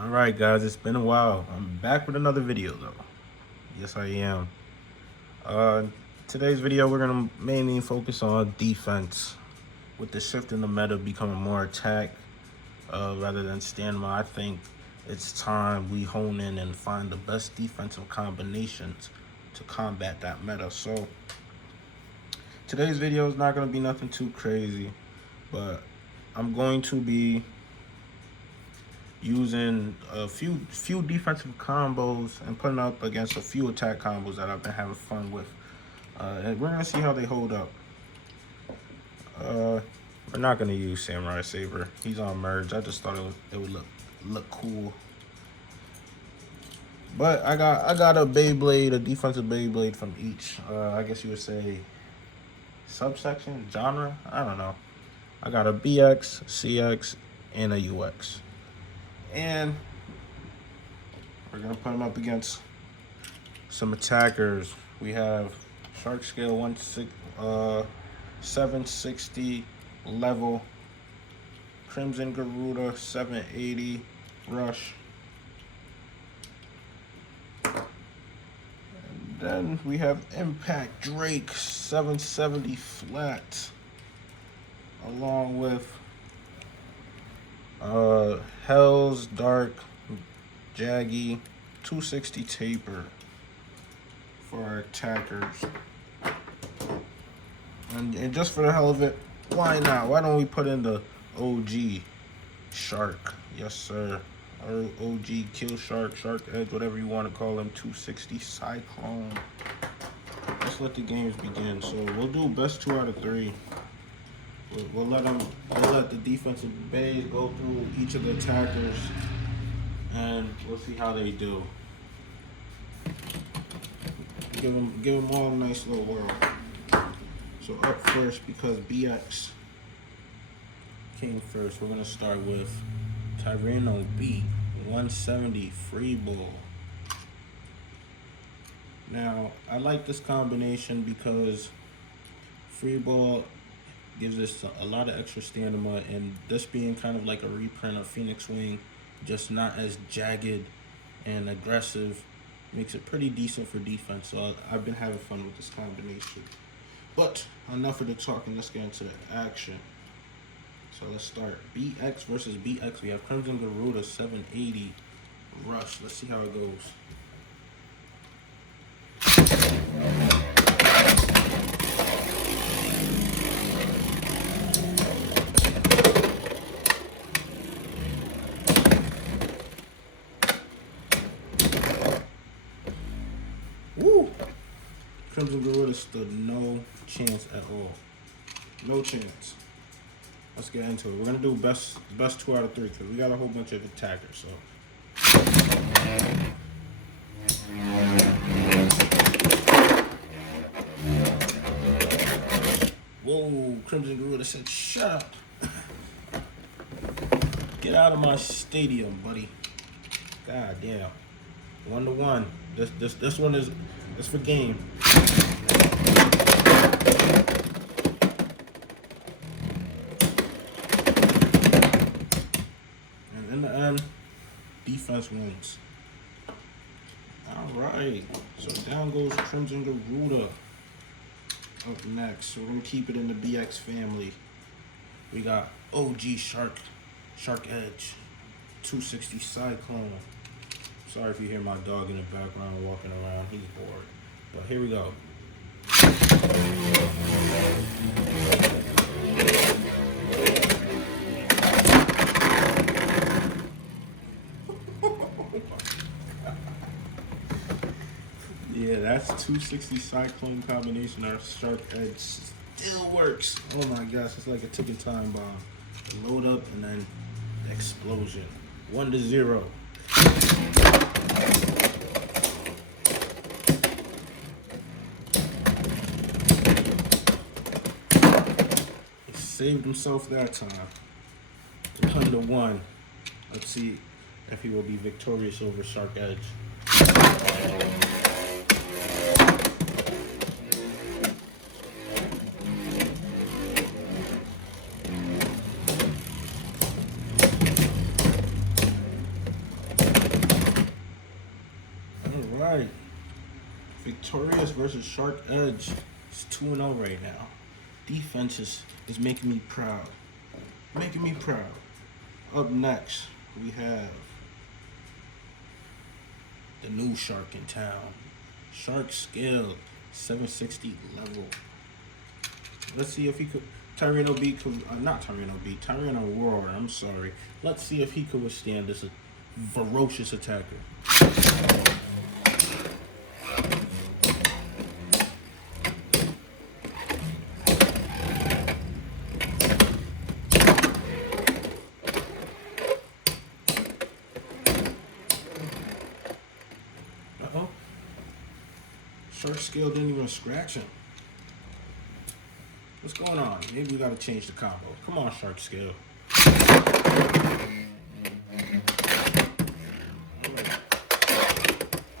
Alright guys, it's been a while. I'm back with another video though. Yes I am. Uh Today's video we're gonna mainly focus on defense. With the shift in the meta becoming more attack rather than stamina, I think it's time we hone in and find the best defensive combinations to combat that meta. So today's video is not gonna be nothing too crazy, but I'm going to be using a few defensive combos and putting up against a few attack combos that I've been having fun with. And we're gonna see how they hold up. We're not gonna use Samurai Saber. He's on merge. I just thought it would look cool. But I got a Beyblade, a defensive Beyblade from each. I guess you would say subsection, genre. I don't know. I got a BX, CX, and a UX. And we're gonna put them up against some attackers. We have Shark Scale 760 level, Crimson Garuda 780 rush. And then we have Impact Drake 770 flat, along with Hell's Dark Jaggy 260 taper for our attackers. And just for the hell of it, why not? Why don't we put in the OG Shark? Yes, sir. Or OG Kill Shark, Shark Edge, whatever you want to call him, 260 Cyclone. Let's let the games begin. So we'll do best 2 out of 3. We'll let the defensive bays go through each of the attackers, and we'll see how they do. Give them all a nice little whirl. So up first, because BX came first, we're gonna start with Tyranno B 170 free ball. Now I like this combination because free ball gives us a lot of extra stamina, and this being kind of like a reprint of Phoenix Wing, just not as jagged and aggressive, makes it pretty decent for defense. So I've been having fun with this combination. But enough of the talking, let's get into the action. So let's start. BX versus BX. We have Crimson Garuda 780 rush. Let's see how it goes. Woo! Crimson Garuda stood no chance at all. No chance. Let's get into it. We're gonna do best 2 out of 3 because we got a whole bunch of attackers. So. Whoa! Crimson Garuda said, "Shut up! Get out of my stadium, buddy." God damn. 1-1. This one is for game. And in the end, defense wins. Alright. So down goes Crimson Garuda. Up next. So we're gonna keep it in the BX family. We got OG Shark Edge 260 Cyclone. Sorry if you hear my dog in the background walking around. He's bored. But here we go. Yeah, that's 260 Cyclone combination. Our Shark Edge still works. Oh my gosh, it's like a ticking time bomb. Load up and then explosion. 1-0. He saved himself that time. 1-1. Let's see if he will be victorious over Shark Edge. right. Victorious versus Shark Edge. It's 2-0 right now. Defense is making me proud. Making me proud. Up next, we have the new shark in town. Shark scale, 760 level. Let's see if he could. Tyrano Roar, I'm sorry. Let's see if he could withstand this ferocious attacker. Uh-oh. Shark scale didn't even scratch him. What's going on? Maybe we gotta change the combo. Come on, Shark Scale.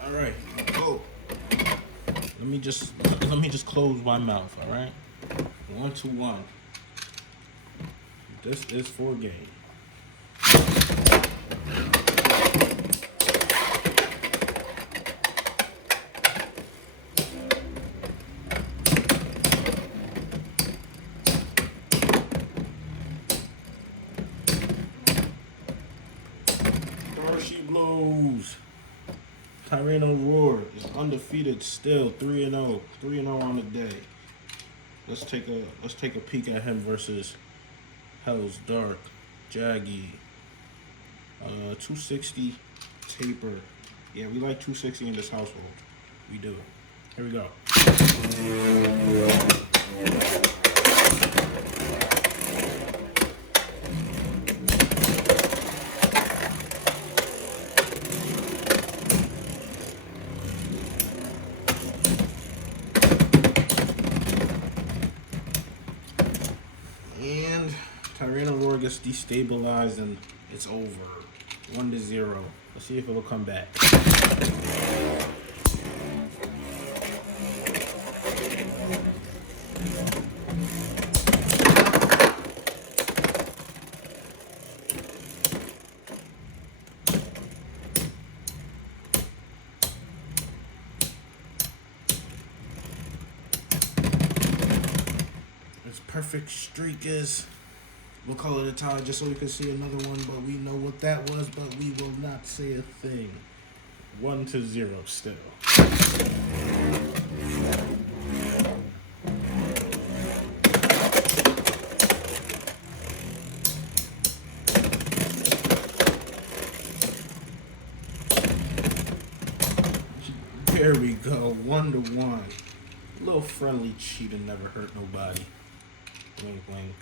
All right. Go. Let me just close my mouth. All right. 1-1. This is for game. She blows. Tyrano Roar is undefeated still, 3-0. 3-0 on the day. Let's take a peek at him versus Hell's Dark. Jaggy. 260 taper. Yeah, we like 260 in this household. We do. Here we go. And Tyrano Roar gets destabilized and it's over. 1-0. Let's see if it'll come back. Its perfect streak is, we'll call it a tie just so we can see another one, but we know what that was, but we will not say a thing. 1-0 still. There we go, 1-1. A little friendly cheating never hurt nobody. Wink, wink.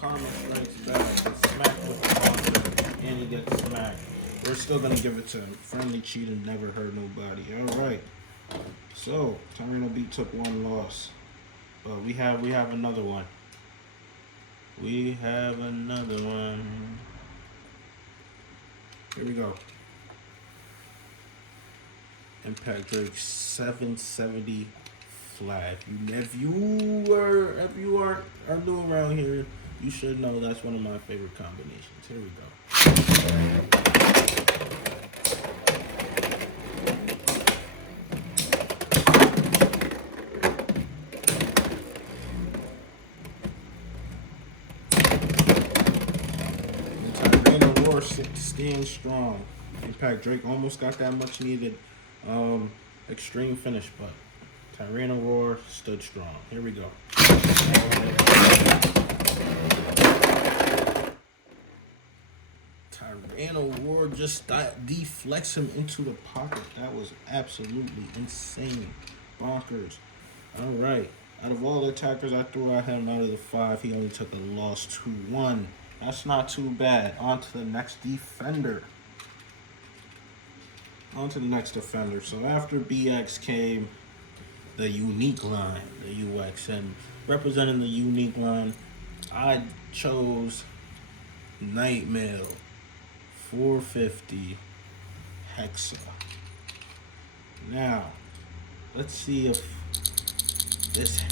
Karma strikes back and smacked with the buzzer, and he gets smacked. We're still gonna give it to him. Friendly cheating never hurt nobody. All right. So Tyrano B took one loss, but we have another one. We have another one. Here we go. Impact Drake 770 flag. If you are new around here, you should know that's one of my favorite combinations. Here we go. Tyrano Roar staying strong. Impact Drake almost got that much needed extreme finish, but Tyrano Roar stood strong. Here we go. Tyrano Roar just deflects him into the pocket. That was absolutely insane. Bonkers. All right. Out of all the attackers I threw at him, out of the 5, he only took a loss 2-1. That's not too bad. On to the next defender. So after BX came the unique line, the UX, and representing the unique line, I chose Nightmail 450 Hexa. Now, let's see if this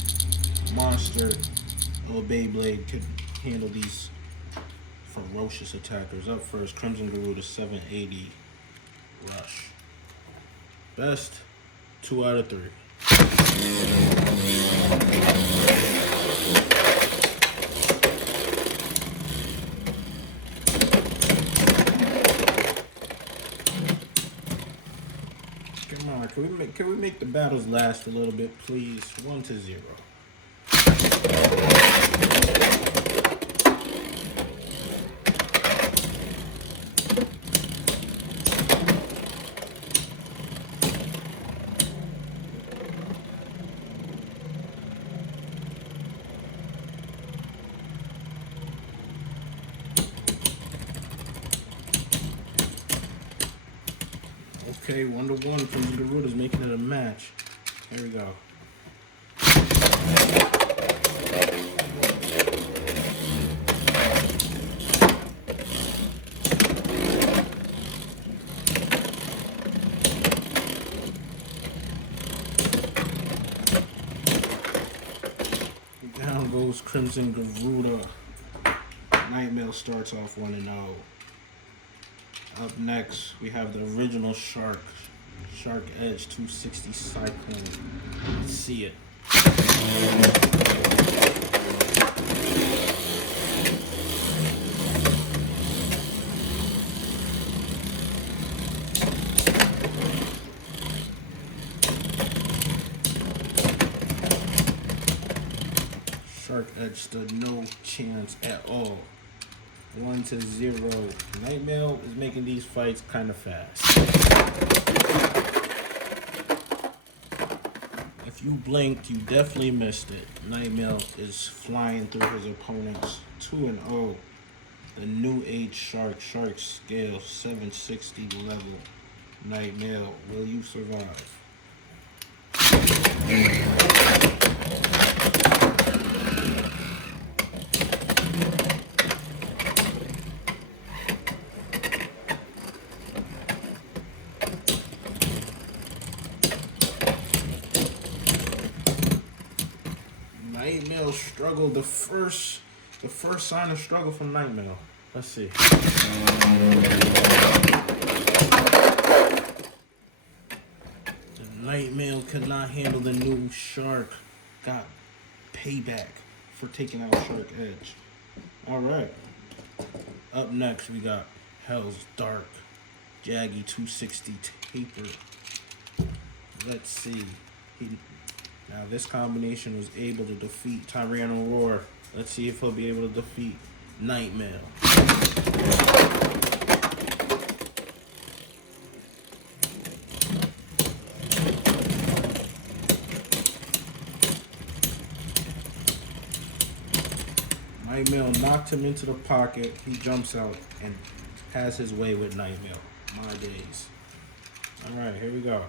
monster of a Beyblade could handle these ferocious attackers. Up first, Crimson Garuda 780 rush. Best 2 out of 3. Come on, can we make the battles last a little bit, please? 1-0. Okay, 1-1. Crimson Garuda's making it a match. Here we go. Down goes Crimson Garuda. Nightmail starts off 1-0. Up next, we have the original Shark Edge 260 Cyclone. Let's see it. Shark Edge stood no chance at all. 1-0. Nightmail is making these fights kind of fast. If you blinked, you definitely missed it. Nightmail is flying through his opponents. 2-0. The new age Shark scale 760 level. Nightmail, will you survive? Nightmail struggle. The first sign of struggle from Nightmail. Let's see. The Nightmail could not handle the new Shark. Got payback for taking out Shark Edge. Alright. Up next we got Hell's Dark Jaggy 260 Taper. Let's see. Now this combination was able to defeat Tyranno Roar. Let's see if he'll be able to defeat Nightmail. Nightmail knocked him into the pocket. He jumps out and has his way with Nightmail. My days. Alright, here we go.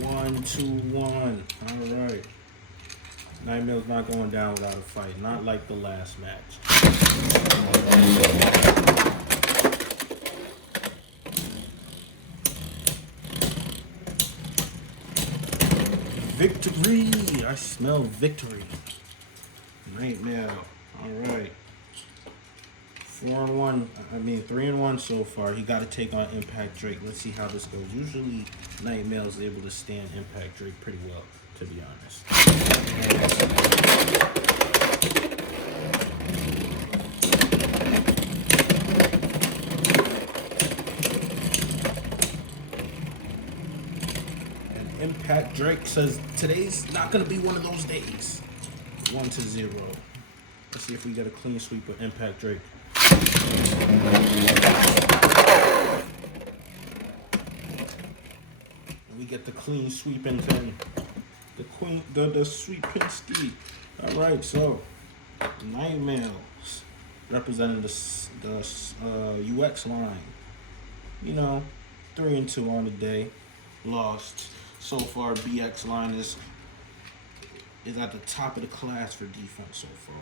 One, 2-1. Alright. Nightmail's not going down without a fight. Not like the last match. Victory! I smell victory. Nightmail. Alright. 3-1 so far. He got to take on Impact Drake. Let's see how this goes. Usually, Nightmail's able to stand Impact Drake pretty well, to be honest. And Impact Drake says today's not going to be one of those days. 1-0. Let's see if we get a clean sweep with Impact Drake. And we get the clean sweep and then the sweep Pinsky. Alright, so Nightmail representing the UX line. You know, 3-2 on the day. Lost. So far BX line is at the top of the class for defense so far.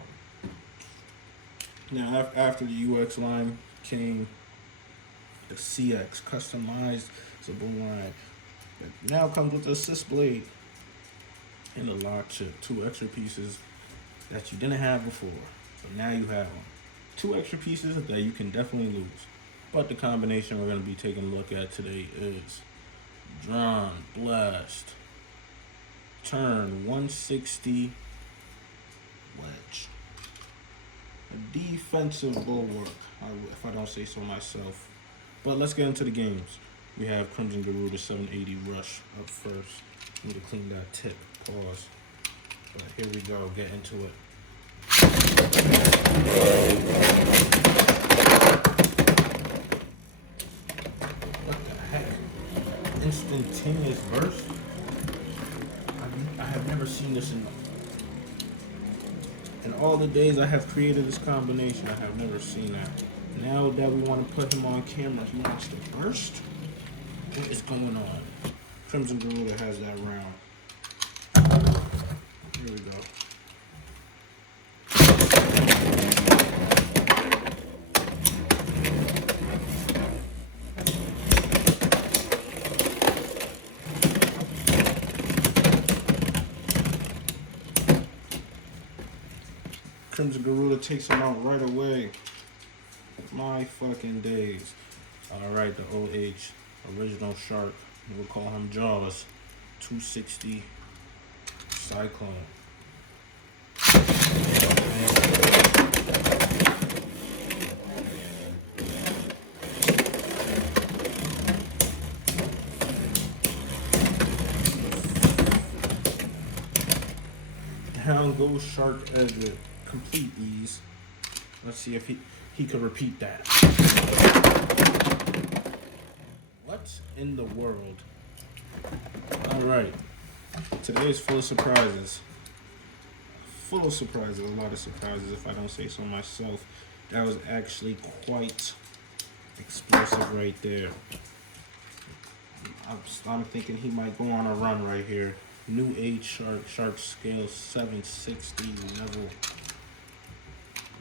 Now, after the UX line, King, the CX, customized Zaboo line. It now comes with the assist blade and a lock chip, two extra pieces that you didn't have before. So now you have them. Two extra pieces that you can definitely lose. But the combination we're going to be taking a look at today is Drawn Blast, Turn 160 Wedge. A defensive bulwark, if I don't say so myself. But let's get into the games. We have Crimson Garuda 780 Rush up first. Need to clean that tip. Pause. But here we go. Get into it. What the heck? Instantaneous burst? I have never seen this in all the days I have created this combination. I have never seen that. Now that we want to put him on camera, he wants to burst? What is going on? Crimson Garuda has that round. Here we go. Crimson Garuda takes him out right away. My fucking days. Alright, the OH, original shark. We'll call him Jaws. 260 Cyclone. Down goes Shark Edgar. Complete ease. Let's see if he could repeat that. What in the world? Alright. Today is full of surprises. Full of surprises. A lot of surprises, if I don't say so myself. That was actually quite explosive right there. I'm thinking he might go on a run right here. New age shark scale 760 level.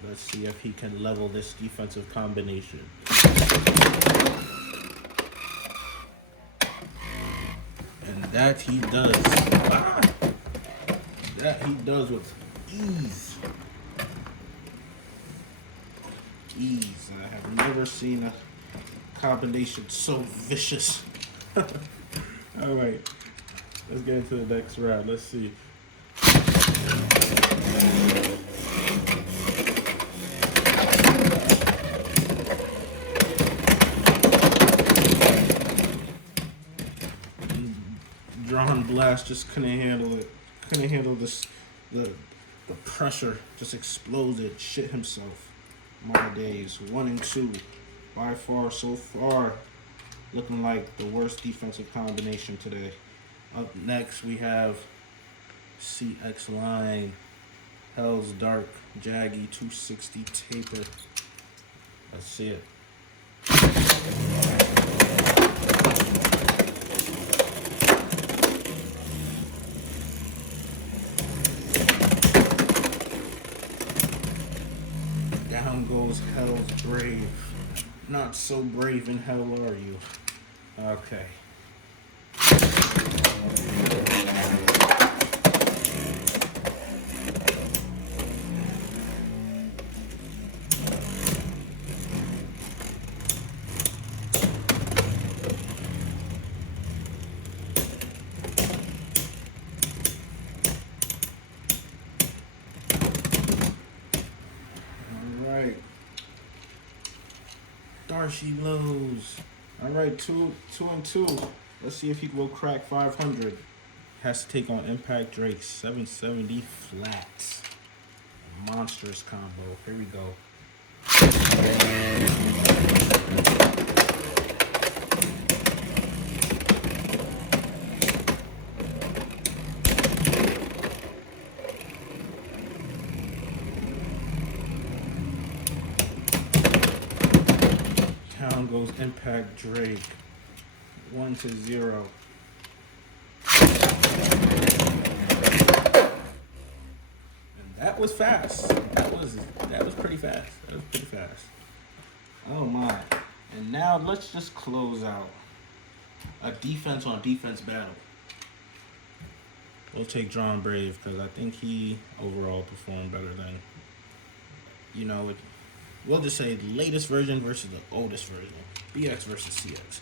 Let's see if he can level this defensive combination. And that he does. That he does with ease. Ease. I have never seen a combination so vicious. Alright. Let's get into the next round. Let's see. Drawn Blast just couldn't handle it. Couldn't handle this. The pressure just exploded. Shit himself. My days. 1 and 2. By far, so far, looking like the worst defensive combination today. Up next, we have CX Line, Hell's Dark, Jaggy, 260 Taper. Let's see it. Down goes Hell's Brave. Not so brave in hell are you? Okay. Darcy Lowe's. Alright, 2 and 2. Let's see if he will crack 500. Has to take on Impact Drake 770 flats. Monstrous combo. Here we go. Down goes Impact Drake. 1-0. And that was fast. That was pretty fast. That was pretty fast. Oh my. And now let's just close out a defense on defense battle. We'll take John Brave because I think he overall performed better than, you know, we'll just say the latest version versus the oldest version. BX versus CX.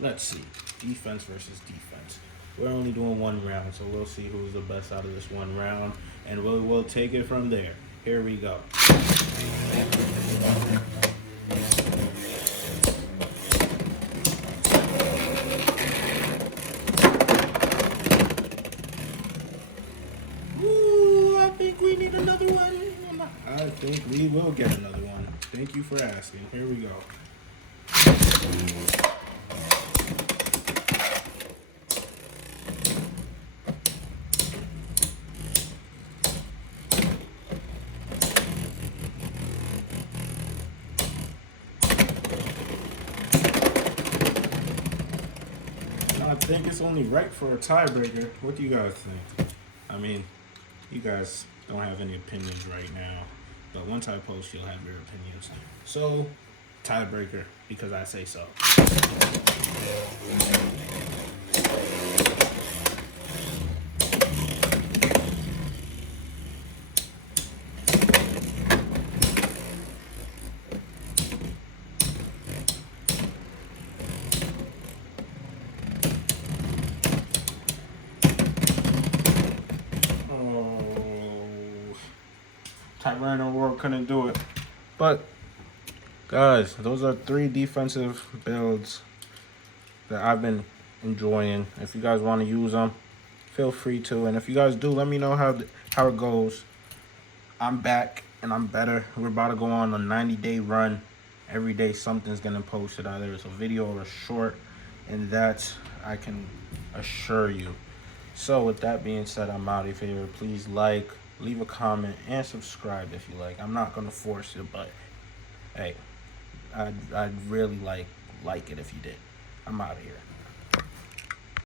Let's see. Defense versus defense. We're only doing one round, so we'll see who's the best out of this one round, and we'll take it from there. Here we go. Ooh, I think we need another one. I think we will get another one. Thank you for asking. Here we go. I think it's only right for a tiebreaker. What do you guys think? I mean, you guys don't have any opinions right now, but once I post, you'll have your opinions. So, tiebreaker, because I say so. Tyranno couldn't do it. But, guys, those are 3 defensive builds that I've been enjoying. If you guys want to use them, feel free to. And if you guys do, let me know how it goes. I'm back, and I'm better. We're about to go on a 90-day run. Every day something's getting posted. Either it's a video or a short. And that I can assure you. So, with that being said, I'm out of here. Please leave a comment, and subscribe if you like. I'm not gonna force it, but hey, I'd really like it if you did. I'm out of here.